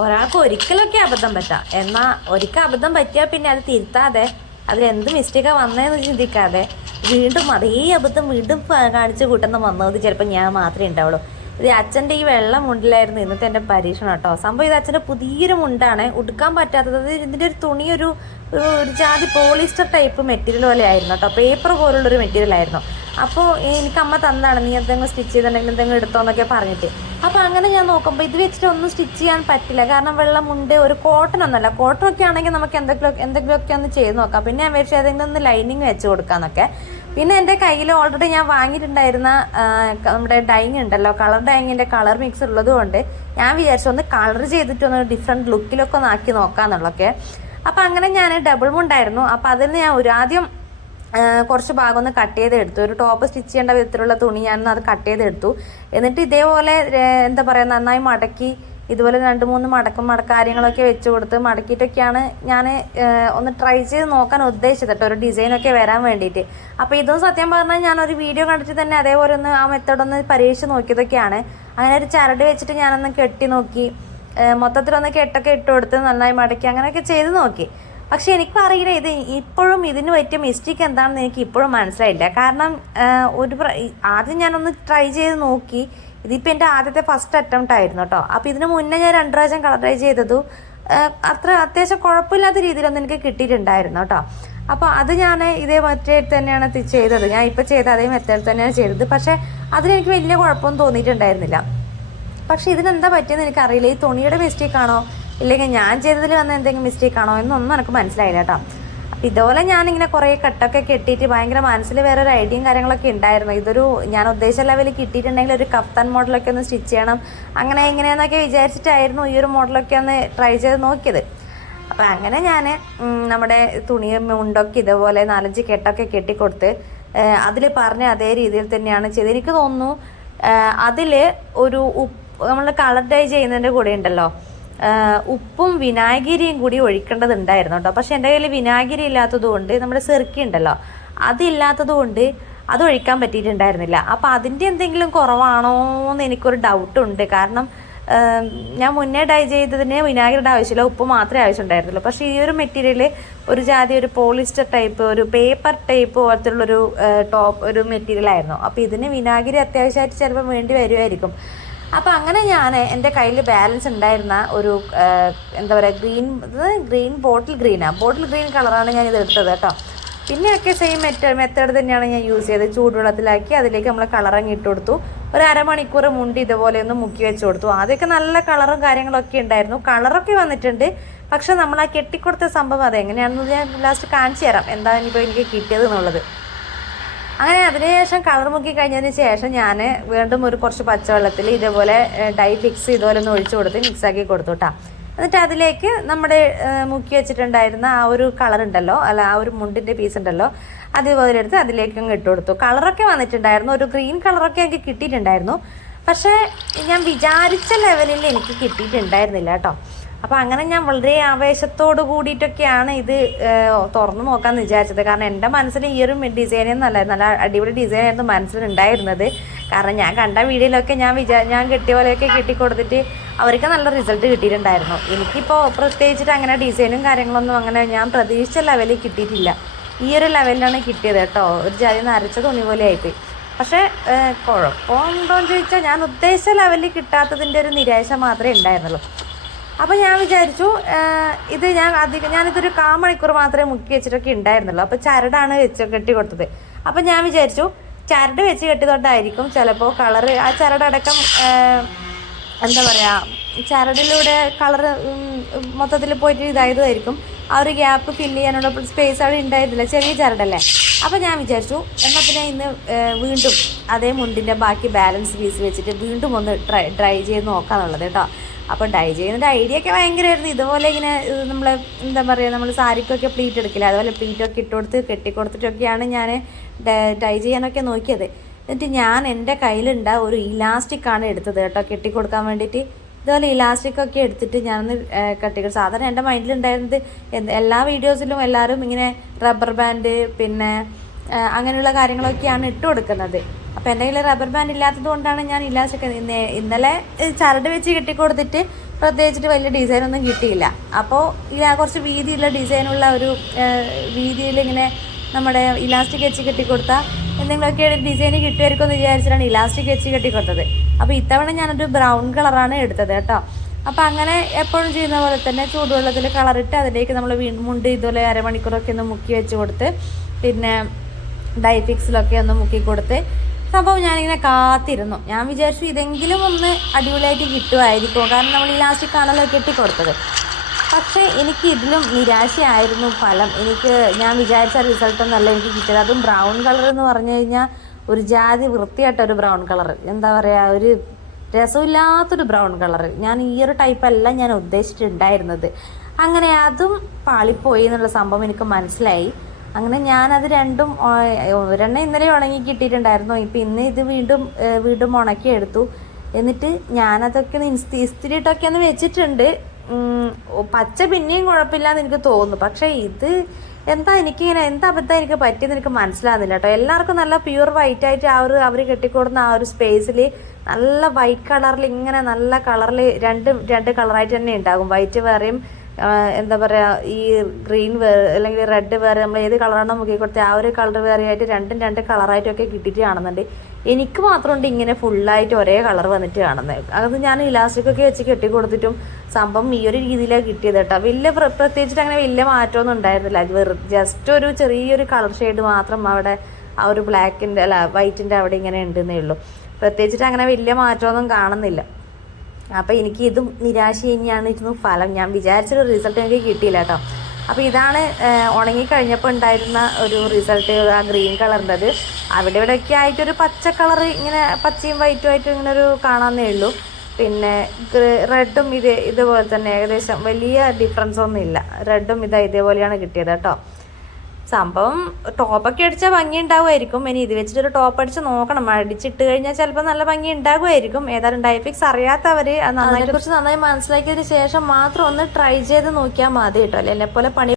ഒരാൾക്ക് ഒരിക്കലൊക്കെ അബദ്ധം പറ്റാം. എന്നാൽ ഒരിക്കൽ അബദ്ധം പറ്റിയാൽ പിന്നെ അത് തിരുത്താതെ അതിൽ എന്ത് മിസ്റ്റേക്കാണ് വന്നതെന്ന് ചിന്തിക്കാതെ വീണ്ടും അതേ അബദ്ധം വീണ്ടും കാണിച്ചു കൂട്ടുന്ന വന്നത് ചിലപ്പോൾ ഞാൻ മാത്രമേ ഉണ്ടാവുള്ളൂ. ഇത് അച്ഛന്റെ ഈ വെള്ള മുണ്ടിലായിരുന്നു ഇന്നത്തെ എന്റെ പരീക്ഷണം കേട്ടോ. സംഭവം ഇത് അച്ഛന്റെ പുതിയൊരു മുണ്ടാണ്. ഉടുക്കാൻ പറ്റാത്തത്. ഇതിന്റെ ഒരു തുണി ഒരു ഒരു ജാതി പോളിസ്റ്റർ ടൈപ്പ് മെറ്റീരിയൽ പോലെ ആയിരുന്നു കേട്ടോ. പേപ്പർ പോലുള്ളൊരു മെറ്റീരിയൽ ആയിരുന്നു. അപ്പോൾ എനിക്ക് അമ്മ തന്നതാണ് നീ എന്തെങ്കിലും സ്റ്റിച്ച് ചെയ്തിട്ടുണ്ടെങ്കിൽ എന്തെങ്കിലും എടുത്തോ എന്നൊക്കെ പറഞ്ഞിട്ട്. അപ്പോൾ അങ്ങനെ ഞാൻ നോക്കുമ്പോൾ ഇത് വെച്ചിട്ട് ഒന്നും സ്റ്റിച്ച് ചെയ്യാൻ പറ്റില്ല. കാരണം വെള്ളമുണ്ട് ഒരു കോട്ടൺ ഒന്നല്ല. കോട്ടൺ ഒക്കെ ആണെങ്കിൽ നമുക്ക് എന്തെങ്കിലും എന്തെങ്കിലുമൊക്കെ ഒന്ന് ചെയ്ത് നോക്കാം. പിന്നെ ഞാൻ വിചാരിച്ചു ഏതെങ്കിലും ഒന്ന് ലൈനിങ് വെച്ച് കൊടുക്കാന്നൊക്കെ. പിന്നെ എന്റെ കയ്യിൽ ഓൾറെഡി ഞാൻ വാങ്ങിയിട്ടുണ്ടായിരുന്ന നമ്മുടെ ഡൈങ് ഉണ്ടല്ലോ കളർ ഡൈങ്ങിന്റെ കളർ മിക്സ് ഉള്ളത് കൊണ്ട് ഞാൻ വിചാരിച്ചു ഒന്ന് കളർ ചെയ്തിട്ട് ഒന്ന് ഡിഫറെന്റ് ലുക്കിലൊക്കെ ഒന്ന് ആക്കി നോക്കാന്നുള്ളതൊക്കെ. അപ്പോൾ അങ്ങനെ ഞാൻ ഡബിൾ മുണ്ടായിരുന്നു അപ്പോൾ അതിൽ നിന്ന് ഞാൻ ഒരു ആദ്യം കുറച്ച് ഭാഗം ഒന്ന് കട്ട് ചെയ്തെടുത്തു. ഒരു ടോപ്പ് സ്റ്റിച്ച് ചെയ്യേണ്ട വിധത്തിലുള്ള തുണി ഞാൻ അത് കട്ട് ചെയ്തെടുത്തു. എന്നിട്ട് ഇതേപോലെ എന്താ പറയുക നന്നായി മടക്കി ഇതുപോലെ രണ്ട് മൂന്ന് മടക്കും മടക്ക കാര്യങ്ങളൊക്കെ വെച്ച് കൊടുത്ത് മടക്കിയിട്ടൊക്കെയാണ് ഞാൻ ഒന്ന് ട്രൈ ചെയ്ത് നോക്കാൻ ഉദ്ദേശിച്ചത് കേട്ടോ ഒരു ഡിസൈനൊക്കെ വരാൻ വേണ്ടിയിട്ട്. അപ്പോൾ ഇതും സത്യം പറഞ്ഞാൽ ഞാനൊരു വീഡിയോ കണ്ടിട്ട് തന്നെ അതേപോലെ ഒന്ന് ആ മെത്തേഡ് ഒന്ന് പരീക്ഷിച്ച് നോക്കിയതൊക്കെയാണ്. അങ്ങനെ ഒരു ചരട് വെച്ചിട്ട് ഞാനൊന്ന് കെട്ടി നോക്കി. മൊത്തത്തിലൊന്ന് കെട്ടൊക്കെ ഇട്ട് കൊടുത്ത് നന്നായി മടക്കി അങ്ങനെയൊക്കെ ചെയ്ത് നോക്കി. പക്ഷെ എനിക്കും അറിയില്ല. ഇത് ഇപ്പോഴും ഇതിന് പറ്റിയ മിസ്റ്റേക്ക് എന്താണെന്ന് എനിക്ക് ഇപ്പോഴും മനസ്സിലായില്ല. കാരണം ഒരു ആദ്യം ഞാനൊന്ന് ട്രൈ ചെയ്ത് നോക്കി. ഇതിപ്പോൾ എന്റെ ആദ്യത്തെ ഫസ്റ്റ് അറ്റംപ്റ്റ് ആയിരുന്നു കേട്ടോ അപ്പോൾ ഇതിന് മുന്നേ ഞാൻ രണ്ട് പ്രാവശ്യം കളർ ട്രൈ ചെയ്തതു അത്ര അത്യാവശ്യം കുഴപ്പമില്ലാത്ത രീതിയിലൊന്നും എനിക്ക് കിട്ടിയിട്ടുണ്ടായിരുന്നു കേട്ടോ അപ്പോൾ അത് ഞാൻ ഇതേ മെത്തേഡ് തന്നെയാണ് ചെയ്തത്. ഞാൻ ഇപ്പോൾ ചെയ്ത അതേ മെത്തേഡ് തന്നെയാണ് ചെയ്തത്. പക്ഷേ അതിലെനിക്ക് വലിയ കുഴപ്പമൊന്നും തോന്നിയിട്ടുണ്ടായിരുന്നില്ല. പക്ഷേ ഇതിനെന്താ പറ്റിയെന്ന് എനിക്കറിയില്ല. ഈ തുണിയുടെ മിസ്റ്റേക്ക് ആണോ? ഇല്ലെങ്കിൽ ഞാൻ ചെയ്തതിൽ വന്ന എന്തെങ്കിലും മിസ്റ്റേക്ക് ആണോ എന്നൊന്നും എനിക്ക് മനസ്സിലായില്ല കേട്ടോ. അപ്പം ഇതുപോലെ ഞാനിങ്ങനെ കുറേ കട്ടൊക്കെ കെട്ടിയിട്ട് ഭയങ്കര മനസ്സിൽ വേറെ ഒരു ഐഡിയയും കാര്യങ്ങളൊക്കെ ഉണ്ടായിരുന്നു. ഇതൊരു ഞാൻ ഉദ്ദേശിച്ച ലെവലിൽ കിട്ടിയിട്ടുണ്ടെങ്കിൽ ഒരു കഫ്താൻ മോഡലൊക്കെ ഒന്ന് സ്റ്റിച്ച് ചെയ്യണം. അങ്ങനെ ഇങ്ങനെയെന്നൊക്കെ വിചാരിച്ചിട്ടായിരുന്നു ഈ ഒരു മോഡലൊക്കെ ഒന്ന് ട്രൈ ചെയ്ത് നോക്കിയത്. അപ്പം അങ്ങനെ ഞാൻ നമ്മുടെ തുണി മുണ്ടൊക്കെ ഇതുപോലെ നാലഞ്ച് കെട്ടൊക്കെ കെട്ടിക്കൊടുത്ത് അതിൽ പറഞ്ഞ അതേ രീതിയിൽ തന്നെയാണ് ചെയ്തത്. എനിക്ക് തോന്നുന്നു അതിൽ ഒരു ഉപ്പ് നമ്മൾ കളർ ഡൈ ചെയ്യുന്നതിന്റെ കൂടെ ഉണ്ടല്ലോ. ഉപ്പും വിനാഗിരിയും കൂടി ഒഴിക്കേണ്ടതുണ്ടായിരുന്നു കേട്ടോ. പക്ഷെ എന്റെ കയ്യിൽ വിനാഗിരി ഇല്ലാത്തത് കൊണ്ട് നമ്മുടെ സെറുക്കി ഉണ്ടല്ലോ അതില്ലാത്തത് കൊണ്ട് അത് ഒഴിക്കാൻ പറ്റിയിട്ടുണ്ടായിരുന്നില്ല. അപ്പം അതിന്റെ എന്തെങ്കിലും കുറവാണോ എന്ന് എനിക്കൊരു ഡൗട്ട് ഉണ്ട്. കാരണം ഞാൻ മുന്നേ ഡൈ ചെയ്തതിന് വിനാഗിരിയുടെ ആവശ്യമില്ല ഉപ്പ് മാത്രമേ ആവശ്യമുണ്ടായിരുന്നുള്ളൂ. പക്ഷേ ഈ ഒരു മെറ്റീരിയൽ ഒരു ജാതി ഒരു പോളിസ്റ്റർ ടൈപ്പ് ഒരു പേപ്പർ ടൈപ്പ് പോലത്തുള്ളൊരു ടോപ്പ് ഒരു മെറ്റീരിയൽ ആയിരുന്നു. അപ്പോൾ ഇതിന് വിനാഗിരി അത്യാവശ്യമായിട്ട് ചിലപ്പോൾ വേണ്ടി വരുമായിരിക്കും. അപ്പോൾ അങ്ങനെ ഞാൻ എന്റെ കയ്യിൽ ബാലൻസ് ഉണ്ടായിരുന്ന ഒരു എന്താ പറയുക ഗ്രീൻ ഗ്രീൻ ബോട്ടിൽ ഗ്രീനാണ് ബോട്ടിൽ ഗ്രീൻ കളറാണ് ഞാൻ ഇത് എടുത്തത് കേട്ടോ. പിന്നെയൊക്കെ സെയിം മെത്തേഡ് മെത്തേഡ് തന്നെയാണ് ഞാൻ യൂസ് ചെയ്തത്. ചൂടുവെള്ളത്തിലാക്കി അതിലേക്ക് നമ്മൾ കളറങ്ങ് ഇട്ട് കൊടുത്തു. ഒരു അരമണിക്കൂർ മുണ്ടി ഇതുപോലെ ഒന്ന് മുക്കി വെച്ച് കൊടുത്തു. ആദ്യമൊക്കെ നല്ല കളറും കാര്യങ്ങളൊക്കെ ഉണ്ടായിരുന്നു. കളറൊക്കെ വന്നിട്ടുണ്ട്. പക്ഷെ നമ്മൾ ആ കെട്ടിക്കൊടുത്ത സംഭവം അതെങ്ങനെയാണെന്ന് ഞാൻ ലാസ്റ്റ് കാണിച്ചു തരാം. എന്താണ് ഇനിയിപ്പോൾ എനിക്ക് കിട്ടിയത് എന്നുള്ളത്. അങ്ങനെ അതിനുശേഷം കളർ മുക്കി കഴിഞ്ഞതിന് ശേഷം ഞാൻ വീണ്ടും ഒരു കുറച്ച് പച്ചവെള്ളത്തിൽ ഇതേപോലെ ഡൈ ഫിക്സ് ഇതുപോലെ ഒന്ന് ഒഴിച്ചു കൊടുത്ത് മിക്സാക്കി കൊടുത്തു കേട്ടോ എന്നിട്ട് അതിലേക്ക് നമ്മുടെ മുക്കി വെച്ചിട്ടുണ്ടായിരുന്ന ആ ഒരു കളർ ഉണ്ടല്ലോ അല്ല ആ ഒരു മുണ്ടിന്റെ പീസ് ഉണ്ടല്ലോ അതുപോലെ എടുത്ത് അതിലേക്ക് അങ്ങ് ഇട്ട് കൊടുത്തു. കളറൊക്കെ വന്നിട്ടുണ്ടായിരുന്നു ഒരു ഗ്രീൻ കളറൊക്കെ എനിക്ക് കിട്ടിയിട്ടുണ്ടായിരുന്നു. പക്ഷേ ഞാൻ വിചാരിച്ച ലെവലിൽ എനിക്ക് കിട്ടിയിട്ടുണ്ടായിരുന്നില്ല കേട്ടോ അപ്പോൾ അങ്ങനെ ഞാൻ വളരെ ആവേശത്തോട് കൂടിയിട്ടൊക്കെയാണ് ഇത് തുറന്നു നോക്കാമെന്ന് വിചാരിച്ചത്. കാരണം എന്റെ മനസ്സിൽ ഈ ഒരു ഡിസൈൻ നല്ല നല്ല അടിപൊളി ഡിസൈൻ ആയിരുന്നു മനസ്സിലുണ്ടായിരുന്നത്. കാരണം ഞാൻ കണ്ട വീഡിയോയിലൊക്കെ ഞാൻ വിചാ ഞാൻ കിട്ടിയ പോലെയൊക്കെ കിട്ടിക്കൊടുത്തിട്ട് അവർക്ക് നല്ല റിസൾട്ട് കിട്ടിയിട്ടുണ്ടായിരുന്നു. എനിക്കിപ്പോൾ പ്രത്യേകിച്ചിട്ട് അങ്ങനെ ഡിസൈനും കാര്യങ്ങളൊന്നും അങ്ങനെ ഞാൻ പ്രതീക്ഷിച്ച ലെവലിൽ കിട്ടിയിട്ടില്ല. ഈ ഒരു ലെവലിലാണ് കിട്ടിയത് കേട്ടോ. ഒരു ജാതി നരച്ച തുണി പോലെ ആയിപ്പോയി പക്ഷേ കുഴപ്പമുണ്ടോ കുഴപ്പമുണ്ടോയെന്ന് ചോദിച്ചാൽ ഞാൻ ഉദ്ദേശിച്ച ലെവലിൽ കിട്ടാത്തതിന്റെ ഒരു നിരാശ മാത്രമേ ഉണ്ടായിരുന്നുള്ളൂ. അപ്പോൾ ഞാൻ വിചാരിച്ചു ഇത് ഞാൻ അധികം ഞാനിതൊരു കാ മണിക്കൂർ മാത്രമേ മുക്കി വെച്ചിട്ടൊക്കെ ഉണ്ടായിരുന്നുള്ളൂ അപ്പോൾ ചരടാണ് വെച്ച് കെട്ടി കൊടുത്തത്. അപ്പോൾ ഞാൻ വിചാരിച്ചു ചരട് വെച്ച് കെട്ടിയതുകൊണ്ടായിരിക്കും ചിലപ്പോൾ കളറ് ആ ചരടടക്കം എന്താ പറയുക ചരടിലൂടെ കളറ് മൊത്തത്തിൽ പോയിട്ട് ഇതായതായിരിക്കും. ആ ഒരു ഗ്യാപ്പ് ഫില്ല് ചെയ്യാനുള്ള സ്പേസ് അവിടെ ഉണ്ടായിരുന്നില്ല ചെറിയ ചരടല്ലേ. അപ്പോൾ ഞാൻ വിചാരിച്ചു എന്നാൽ പിന്നെ ഇന്ന് വീണ്ടും അതേ മുണ്ടിന്റെ ബാക്കി ബാലൻസ് പീസ് വെച്ചിട്ട് വീണ്ടും ഒന്ന് ട്രൈ ട്രൈ ചെയ്ത് നോക്കാന്നുള്ളത് കേട്ടോ. അപ്പോൾ ഡൈ ചെയ്യുന്നതിന്റെ ഐഡിയ ഒക്കെ ഭയങ്കരമായിരുന്നു ഇതുപോലെ ഇങ്ങനെ നമ്മൾ എന്താ പറയുക നമ്മൾ സാരിക്കൊക്കെ പ്ലീറ്റ് എടുക്കില്ല? അതുപോലെ പ്ലീറ്റൊക്കെ ഇട്ട് കൊടുത്ത് കെട്ടിക്കൊടുത്തിട്ടൊക്കെയാണ് ഞാൻ ഡൈ ചെയ്യാനൊക്കെ നോക്കിയത്. എന്നിട്ട് ഞാൻ എന്റെ കയ്യിലുണ്ട ഒരു ഇലാസ്റ്റിക്കാണ് എടുത്തത് കേട്ടോ കെട്ടിക്കൊടുക്കാൻ വേണ്ടിയിട്ട്. ഇതുപോലെ ഇലാസ്റ്റിക് ഒക്കെ എടുത്തിട്ട് ഞാനൊന്ന് കട്ടികൾ സാധാരണ എന്റെ മൈൻഡിലുണ്ടായിരുന്നത് എല്ലാ വീഡിയോസിലും എല്ലാവരും ഇങ്ങനെ റബ്ബർ ബാൻഡ് പിന്നെ അങ്ങനെയുള്ള കാര്യങ്ങളൊക്കെയാണ് ഇട്ട് കൊടുക്കുന്നത്. അപ്പോൾ എന്റെ കയ്യിൽ റബ്ബർ ബാൻഡ് ഇല്ലാത്തത് കൊണ്ടാണ് ഞാൻ ഇല്ലാച്ചൊക്കെ ഇന്നലെ ചരട് വെച്ച് കെട്ടിക്കൊടുത്തിട്ട് പ്രത്യേകിച്ചിട്ട് വലിയ ഡിസൈനൊന്നും കിട്ടിയില്ല. അപ്പോൾ ഇല്ല കുറച്ച് വീതിയുള്ള ഡിസൈനുള്ള ഒരു വീതിയിൽ ഇങ്ങനെ നമ്മുടെ ഇലാസ്റ്റിക് വെച്ച് കെട്ടിക്കൊടുത്താൽ എന്തെങ്കിലുമൊക്കെ ഡിസൈൻ കിട്ടുമായിരിക്കും എന്ന് വിചാരിച്ചിട്ടാണ് ഇലാസ്റ്റിക് വെച്ച് കെട്ടിക്കൊടുത്തത്. അപ്പോൾ ഇത്തവണ ഞാനൊരു ബ്രൗൺ കളറാണ് എടുത്തത് കേട്ടോ. അപ്പോൾ അങ്ങനെ എപ്പോഴും ചെയ്യുന്ന പോലെ തന്നെ ചൂടുവെള്ളത്തിൽ കളറിട്ട് അതിലേക്ക് നമ്മൾ വീണ്ടും മുണ്ട് ഇതുപോലെ അരമണിക്കൂറൊക്കെ ഒന്ന് മുക്കി വെച്ച് കൊടുത്ത് പിന്നെ ഡൈഫിക്സിലൊക്കെ ഒന്ന് മുക്കി കൊടുത്ത് സംഭവം ഞാനിങ്ങനെ കാത്തിരുന്നു. ഞാൻ വിചാരിച്ചു ഇതെങ്കിലും ഒന്ന് അടിപൊളിയായിട്ട് കിട്ടുമായിരിക്കും കാരണം നമ്മൾ ലാസ്റ്റ് ആണല്ലോ കെട്ടിക്കൊടുത്തത് പക്ഷേ എനിക്ക് ഇതിലും നിരാശയായിരുന്നു ഫലം. എനിക്ക് ഞാൻ വിചാരിച്ച റിസൾട്ടൊന്നല്ല എനിക്ക് കിട്ടിയത്. അതും ബ്രൗൺ കളർ എന്ന് പറഞ്ഞു കഴിഞ്ഞാൽ ഒരു ജാതി വൃത്തിയായിട്ട ഒരു ബ്രൗൺ കളർ. എന്താ പറയുക ഒരു രസമില്ലാത്തൊരു ബ്രൗൺ കളർ. ഞാൻ ഈ ഒരു ടൈപ്പല്ല ഞാൻ ഉദ്ദേശിച്ചിട്ടുണ്ടായിരുന്നത്. അങ്ങനെ അതും പാളിപ്പോയി എന്നുള്ള സംഭവം എനിക്ക് മനസ്സിലായി. അങ്ങനെ ഞാനത് രണ്ടും ഒരെണ്ണം ഇന്നലെ ഉണങ്ങി കിട്ടിയിട്ടുണ്ടായിരുന്നു. ഇപ്പം ഇന്ന് ഇത് വീണ്ടും വീണ്ടും ഉണക്കി എടുത്തു. എന്നിട്ട് ഞാനതൊക്കെ ഇസ്തി ഇസ്തിരിയിട്ടൊക്കെ ഒന്ന് വെച്ചിട്ടുണ്ട്. പച്ച പിന്നെയും കുഴപ്പമില്ലാന്ന് എനിക്ക് തോന്നുന്നു. പക്ഷേ ഇത് എന്താ എനിക്കിങ്ങനെ എന്താ അബദ്ധം എനിക്ക് പറ്റിയെന്ന് എനിക്ക് മനസ്സിലാകുന്നില്ല കേട്ടോ. എല്ലാവർക്കും നല്ല പ്യൂർ വൈറ്റ് ആയിട്ട് ആ ഒരു അവർ കെട്ടിക്കൊടുന്ന ആ ഒരു സ്പേസിൽ നല്ല വൈറ്റ് കളറിൽ ഇങ്ങനെ നല്ല കളറിൽ രണ്ട് രണ്ട് കളറായിട്ട് തന്നെ ഉണ്ടാകും. വൈറ്റ് വേറെയും എന്താ പറയുക ഈ ഗ്രീൻ വേറെ അല്ലെങ്കിൽ റെഡ് വേറെ നമ്മൾ ഏത് കളറാണോ മുക്കി കൊടുത്ത ആ ഒരു കളർ വേറെ ആയിട്ട് രണ്ടും രണ്ട് കളറായിട്ടൊക്കെ കിട്ടിയിട്ട് കാണുന്നുണ്ട്. എനിക്ക് മാത്രമുണ്ട് ഇങ്ങനെ ഫുള്ളായിട്ട് ഒരേ കളർ വന്നിട്ട് കാണുന്നത്. അത് ഞാൻ ഇലാസ്റ്റിക് ഒക്കെ വെച്ച് കെട്ടി കൊടുത്തിട്ടും സംഭവം ഈ ഒരു രീതിയിലാണ് കിട്ടിയത് കേട്ടോ. വലിയ പ്ര- പ്രത്യേകിച്ചിട്ട് അങ്ങനെ വലിയ മാറ്റമൊന്നും ഉണ്ടായിരുന്നില്ല. വെറു ജസ്റ്റ് ഒരു ചെറിയൊരു കളർ ഷെയ്ഡ് മാത്രം അവിടെ ആ ഒരു ബ്ലാക്കിന്റെ അല്ല വൈറ്റിന്റെ അവിടെ ഇങ്ങനെ ഉണ്ടെന്നേ ഉള്ളൂ. പ്രത്യേകിച്ചിട്ട് അങ്ങനെ വലിയ മാറ്റമൊന്നും കാണുന്നില്ല. അപ്പോൾ എനിക്ക് ഇതും നിരാശ തന്നെയാണ് ഇരുന്നു ഫലം. ഞാൻ വിചാരിച്ചൊരു റിസൾട്ട് എനിക്ക് കിട്ടിയില്ല കേട്ടോ. അപ്പോൾ ഇതാണ് ഉണങ്ങിക്കഴിഞ്ഞപ്പോൾ ഉണ്ടായിരുന്ന ഒരു റിസൾട്ട് ആ ഗ്രീൻ കളറിന്റെത് അവിടെ ഇവിടെയൊക്കെ ആയിട്ടൊരു പച്ച കളർ ഇങ്ങനെ പച്ചയും വൈറ്റും ആയിട്ട് ഇങ്ങനെ ഒരു കാണാമെന്നേ ഉള്ളൂ. പിന്നെ റെഡും ഇത് ഇതുപോലെ തന്നെ ഏകദേശം വലിയ ഡിഫറൻസ് ഒന്നുമില്ല. റെഡും ഇതാ ഇതേപോലെയാണ് കിട്ടിയത് കേട്ടോ. സംഭവം ടോപ്പൊക്കെ അടിച്ചാൽ ഭംഗി ഉണ്ടാവുമായിരിക്കും. ഇനി ഇത് വെച്ചിട്ട് ഒരു ടോപ്പ് അടിച്ച് നോക്കണം. അടിച്ചിട്ട് കഴിഞ്ഞാൽ ചിലപ്പോൾ നല്ല ഭംഗി ഉണ്ടാകുമായിരിക്കും. ഏതായാലും ഡയഫിക്സ് അറിയാത്തവർ നന്നായിട്ട് കുറിച്ച് നന്നായി മനസ്സിലാക്കിയതിന് ശേഷം മാത്രം ഒന്ന് ട്രൈ ചെയ്ത് നോക്കിയാൽ മതി കേട്ടോ. അല്ലെ? പോലെ പണി